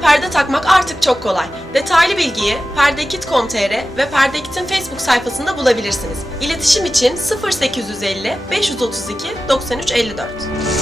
perde takmak artık çok kolay. Detaylı bilgiyi perdekit.com.tr ve Perdekit'in Facebook sayfasında bulabilirsiniz. İletişim için 0850 532 93 54.